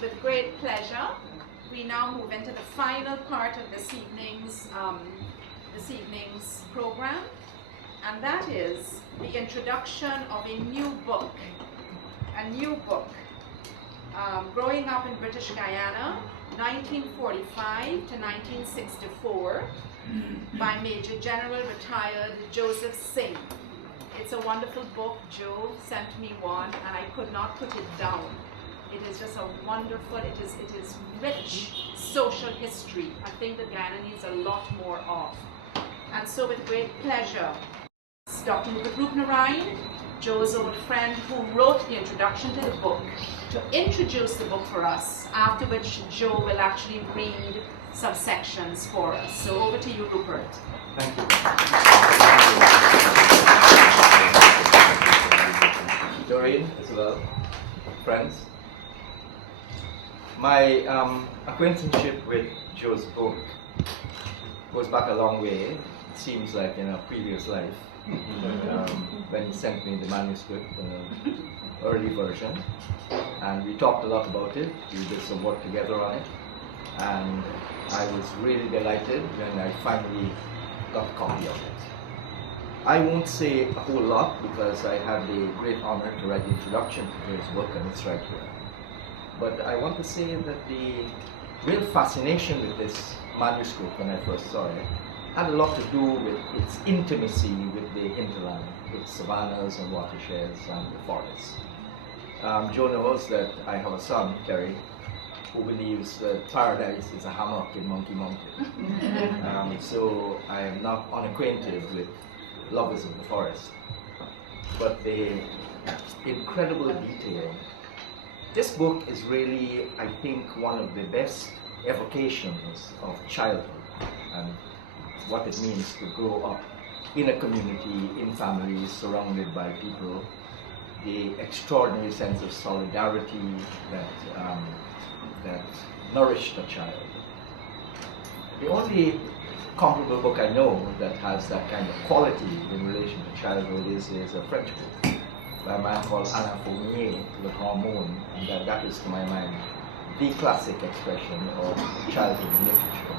with great pleasure, we now move into the final part of this evening's program, and that is the introduction of a new book. Growing up in British Guiana, 1945 to 1964, by Major General retired Joseph Singh. It's a wonderful book. Joe sent me one, and I could not put it down. It is just a wonderful, it is rich social history. I think that Guyana needs a lot more of. And so with great pleasure, Dr. Roopnarine, Joe's old friend who wrote the introduction to the book, to introduce the book for us, after which Joe will actually read some sections for us. So over to you, Rupert. Thank you. Doreen as well, friends. My acquaintanceship with Joe's book goes back a long way. It seems like in a previous life. When he sent me the manuscript, early version, and we talked a lot about it. We did some work together on it, and I was really delighted when I finally got a copy of it. I won't say a whole lot because I had the great honor to write the introduction to his book, and it's right here. But I want to say that the real fascination with this manuscript when I first saw it had a lot to do with its intimacy with the hinterland, with savannas and watersheds and the forests. Joe knows that I have a son, Kerry, who believes that paradise is a hammock in Monkey Mountain. So I am not unacquainted with lovers of the forest. But the incredible detail. This book is really, I think, one of the best evocations of childhood and what it means to grow up in a community, in families, surrounded by people, the extraordinary sense of solidarity that nourished a child. The only comparable book I know that has that kind of quality in relation to childhood is a French book by a man called Moray, Le Grand Monde, and that is, to my mind, the classic expression of childhood in literature.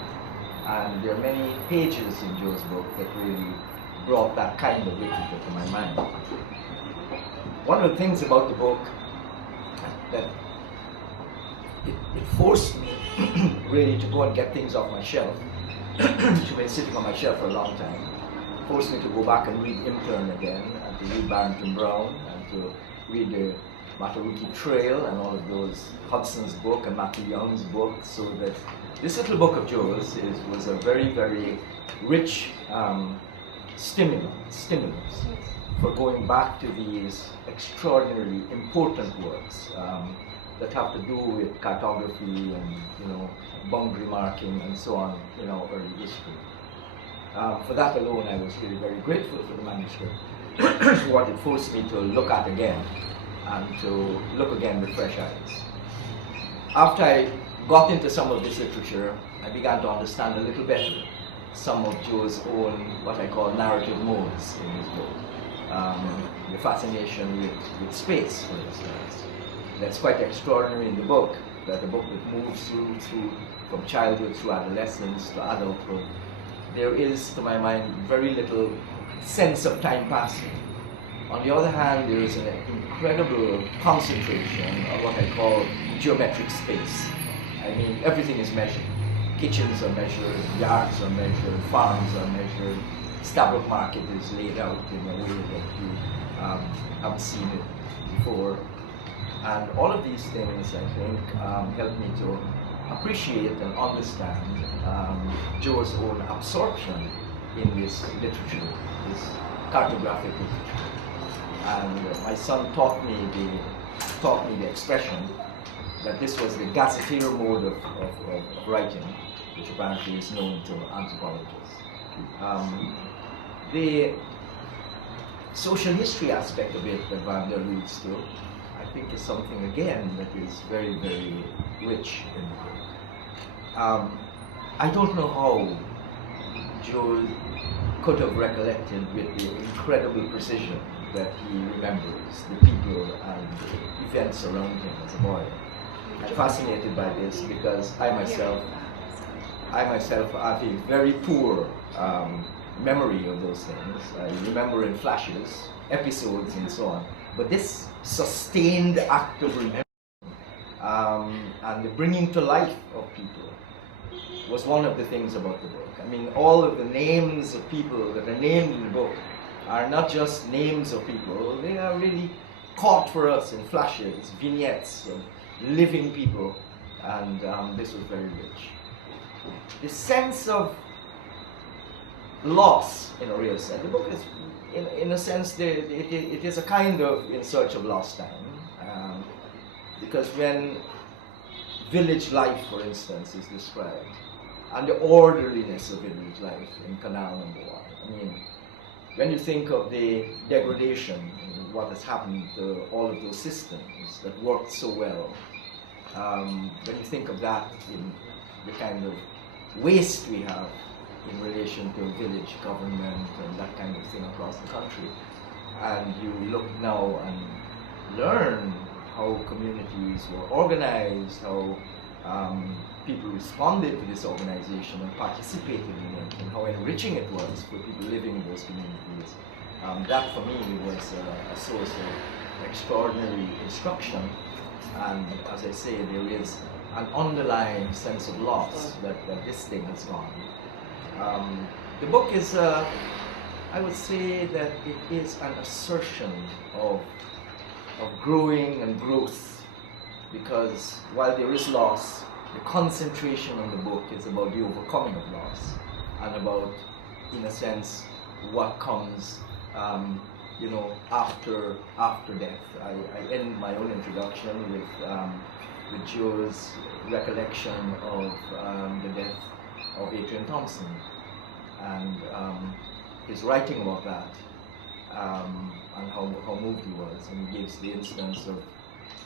And there are many pages in Joe's book that really brought that kind of literature to my mind. One of the things about the book that it forced me really to go and get things off my shelf, which have been sitting on my shelf for a long time. It forced me to go back and read Intern again, and to read Barrington Brown, and to read the Mataruki Trail and all of those, Hudson's book and Matthew Young's book, so that this little book of Joe's was a very, very rich stimulus for going back to these extraordinarily important works that have to do with cartography and boundary marking and so on in our early history. For that alone, I was really very grateful for the manuscript, for what it forced me to look at again and to look again with fresh eyes. After I got into some of this literature, I began to understand a little better some of Joe's own, what I call narrative modes in his book. The fascination with space, for instance. That's quite extraordinary in the book, that a book that moves through from childhood through adolescence to adulthood. There is, to my mind, very little sense of time passing. On the other hand, there is an incredible concentration on what I call geometric space. I mean, everything is measured. Kitchens are measured, yards are measured, farms are measured. Stabroek Market is laid out in a way that you haven't seen it before. And all of these things, I think, help me to appreciate and understand Joe's own absorption in this literature, this cartographic literature. And my son taught me the expression that this was the gazetteer mode of writing, which apparently is known to anthropologists. The social history aspect of it that Van alludes to, I think, is something again that is very, very rich in the book. I don't know how Joe could have recollected with the incredible precision that he remembers the people and the events around him as a boy. I'm fascinated by this because I myself have a very poor memory of those things. I remember in flashes, episodes and so on. But this sustained act of remembering and the bringing to life of people was one of the things about the book. I mean, all of the names of people that are named in the book are not just names of people, they are really caught for us in flashes, vignettes of living people, and this was very rich. The sense of loss, in a real sense, the book is, in a sense, it is a kind of In Search of Lost Time, because when village life, for instance, is described, and the orderliness of village life in Canal Number 1. I mean, when you think of the degradation, what has happened to all of those systems that worked so well, when you think of that in the kind of waste we have in relation to village government and that kind of thing across the country, and you look now and learn how communities were organized, how people responded to this organization and participated in it, and how enriching it was for people living in those communities. That for me was a source of extraordinary instruction, and as I say, there is an underlying sense of loss that this thing has gone. The book is, I would say that it is an assertion of growing and growth, because while there is loss, the concentration on the book is about the overcoming of loss and about, in a sense, what comes, after death. I end my own introduction with Joe's recollection of the death of Adrian Thompson and his writing about that. And how moved he was, and he gives the instance of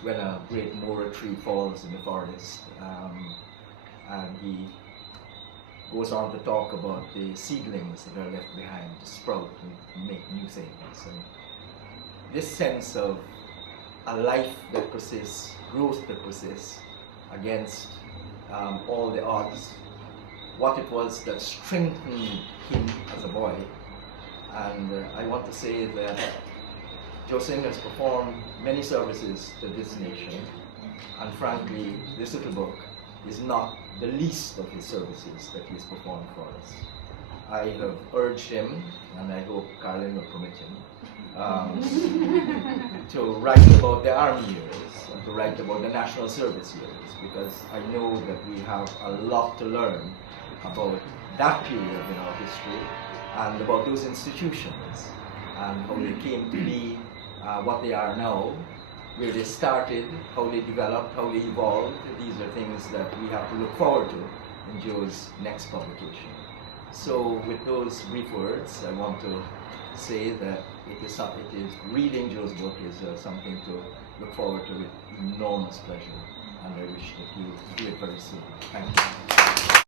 when a great Moray tree falls in the forest, and he goes on to talk about the seedlings that are left behind to sprout and make new things. And this sense of a life that persists, growth that persists against all the odds, what it was that strengthened him as a boy. And I want to say that Joe Singh has performed many services to this nation, and frankly, this little book is not the least of his services that he's performed for us. I have urged him, and I hope Carlin will permit him, to write about the Army years and to write about the National Service years, because I know that we have a lot to learn about that period in our history and about those institutions and how they came to be what they are now, where they started, how they developed, how they evolved. These are things that we have to look forward to in Joe's next publication. So with those brief words, I want to say that reading Joe's book is something to look forward to with enormous pleasure, and I wish that you do it very soon. Thank you.